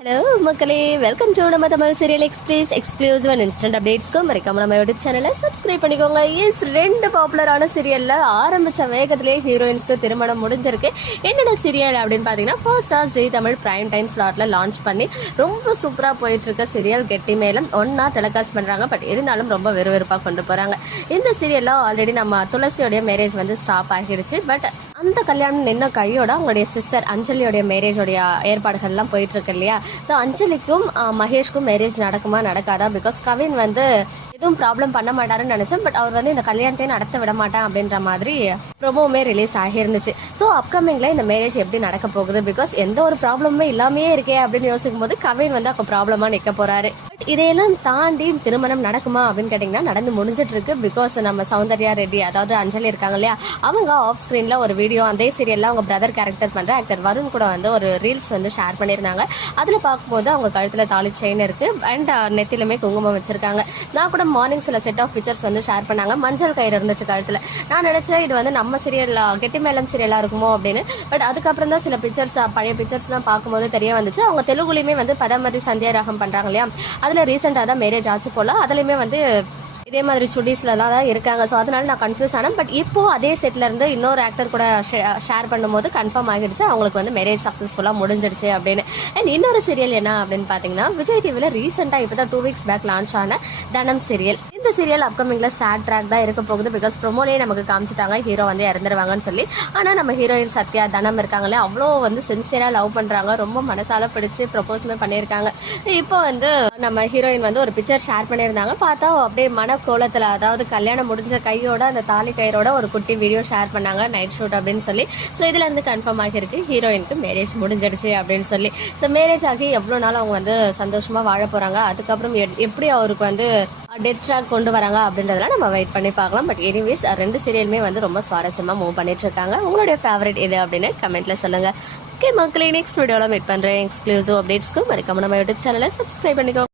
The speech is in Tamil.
ஹலோ மக்களே. வெல்கம் டு நம்ம Tamil serial express exclusive and instant அப்டேட்ஸ்க்கும் மறக்காம நம்ம யூடியூப் சேனலை சப்ஸ்கிரைப் பண்ணிக்கோங்க. எஸ் ரெண்டு பாப்புலரான சீரியலில் ஆரம்பித்த வேகத்திலேயே ஹீரோயின்ஸ்க்கு திருமணம் முடிஞ்சிருக்கு. என்னென்ன சீரியல் அப்படின்னு பார்த்தீங்கன்னா ஃபர்ஸ்டா ஜி தமிழ் பிரைம் டைம் ஸ்லாட்டில் லான்ச் பண்ணி ரொம்ப சூப்பராக போயிட்டுருக்க சீரியல் கெட்டி மேலும் ஒன்றா டெலிகாஸ்ட் பண்ணுறாங்க பட் இருந்தாலும் ரொம்ப விறுவிறுப்பாக கொண்டு போகிறாங்க இந்த சீரியலில் ஆல்ரெடி நம்ம துளசியோடைய மேரேஜ் வந்து ஸ்டாப் ஆகிடுச்சு பட் அந்த கல்யாணம் நின்ன கையோட அவங்களுடைய சிஸ்டர் அஞ்சலியோடைய மேரேஜோடைய ஏற்பாடுகள்லாம் போயிட்டு இருக்கு இல்லையா ஸோ அஞ்சலிக்கும் மகேஷ்க்கும் மேரேஜ் நடக்குமா நடக்காதா? பிகாஸ் கவின் வந்து எதுவும் ப்ராப்ளம் பண்ண மாட்டாருன்னு நினைச்சேன். பட் அவர் வந்து இந்த கல்யாணத்தையும் நடத்த விட மாட்டேன் அப்படின்ற மாதிரி ப்ரொமோவுமே ரிலீஸ் ஆகியிருந்துச்சு. ஸோ அப்கமிங்ல இந்த மேரேஜ் எப்படி நடக்க போகுது? பிகாஸ் எந்த ஒரு ப்ராப்ளமுமே இல்லாமே இருக்கே அப்படின்னு யோசிக்கும் போது கவின் வந்து அப்போ ப்ராப்ளமாக நிற்க போறாரு. பட் இதையெல்லாம் தாண்டி திருமணம் நடக்குமா அப்படின்னு கேட்டிங்கன்னா நடந்து முடிஞ்சிட்டு இருக்கு பிகாஸ் நம்ம சௌந்தர்யா ரெட்டி அதாவது அஞ்சலி இருக்காங்க இல்லையா அவங்க ஆஃப் ஸ்க்ரீனில் ஒரு வீடியோ அதே சீரியல்ல அவங்க பிரதர் கேரக்டர் பண்ற ஆக்டர் வருண் கூட வந்து ஒரு ரீல்ஸ் வந்து ஷேர் பண்ணியிருந்தாங்க. அதில் பார்க்கும்போது அவங்க கழுத்தில் தாலி செயின் இருக்கு அண்ட் நெத்திலுமே குங்குமம் வச்சிருக்காங்க. நான் கூட மார்னிங் சில செட் ஆஃப் பிக்சர்ஸ் வந்து ஷேர் பண்ணாங்க. மஞ்சள் கயிறு இருந்துச்சு கழுத்தில். நான் நினைச்சேன் இது வந்து நம்ம சீரியல் கெட்டி மேலம் சீரியலாக இருக்குமோ அப்படின்னு. பட் அதுக்கப்புறம் தான் சில பிக்சர்ஸ் பழைய பிக்சர்ஸ்லாம் பார்க்கும்போது தெரிய வந்துச்சு. அவங்க தெலுங்குலேயுமே வந்து பதமதி சந்தியா ராகம் பண்ணுறாங்க இல்லையா? அதில் ரீசெண்டாக தான் மேரேஜ் ஆச்சு போல. அதுலேயுமே வந்து இதே மாதிரி சுடிஸ்லலாம் தான் இருக்காங்க. ஸோ அதனால நான் கன்ஃபியூஸ் ஆனேன். பட் இப்போ அதே செட்ல இருந்து இன்னொரு ஆக்டர் கூட ஷேர் பண்ணும்போது கன்ஃபார்ம் ஆகிடுச்சு. அவங்களுக்கு வந்து மேரேஜ் சக்ஸஸ்ஃபுல்லாக முடிஞ்சிடுச்சு அப்படின்னு. அண்ட் இன்னொரு சீரியல் என்ன அப்படின்னு பார்த்தீங்கன்னா விஜய் டிவியில் ரீசெண்டாக இப்போ தான் டூ வீக்ஸ் பேக் லான்ச் ஆன தனம் சீரியல் இந்த சீரியல் அப்கமிங்ல சேட் ட்ராக் தான் இருக்க போகுது. பிகாஸ் ப்ரொமோலேயே நமக்கு காமிச்சிட்டாங்க. ஹீரோ வந்து இறந்துருவாங்கன்னு சொல்லி. ஆனால் நம்ம ஹீரோயின் சத்யா தனம் இருக்காங்களே அவ்வளோ வந்து சின்சியராக லவ் பண்ணுறாங்க ரொம்ப மனசால பிடிச்சு ப்ரொபோஸுமே பண்ணியிருக்காங்க. இப்போ வந்து நம்ம ஹீரோயின் வந்து ஒரு பிக்சர் ஷேர் பண்ணியிருந்தாங்க. பார்த்தா அப்படியே மன கோலத்தில் அதாவது கல்யாணம் முடிஞ்ச கையோட அந்த தாலி கயிறோட ஒரு குட்டி வீடியோ ஷேர் பண்ணாங்க. நைட் ஷூட் அப்படின்னு சொல்லி. ஸோ இதுல இருந்து கன்ஃபார்ம் ஆகியிருக்கு. ஹீரோயினுக்கு மேரேஜ் முடிஞ்சிடுச்சு அப்படின்னு சொல்லி. ஸோ மேரேஜ் ஆகி எவ்வளோ நாள் அவங்க வந்து சந்தோஷமா வாழ போறாங்க. அதுக்கப்புறம் எப்படி அவருக்கு வந்து டெத் ட்ராக் கொண்டு வராங்க அப்படின்றதெல்லாம் நம்ம வெயிட் பண்ணி பார்க்கலாம். பட் எனிவேஸ் ரெண்டு சீரியலுமே வந்து ரொம்ப சுவாரஸ்யமாக மூவ் பண்ணிட்டு இருக்காங்க உங்களுடைய ஃபேவரட் எது அப்படின்னு கமெண்ட்ல சொல்லுங்க. ஓகே மக்களே நெக்ஸ்ட் வீடியோவில் மீட் பண்ணுறேன் எக்ஸ்க்ளூசிவ் அப்டேட்ஸ்க்கு மறக்காம நம்ம யூடியூப் சேனலை சப்ஸ்கிரைப் பண்ணிக்கோ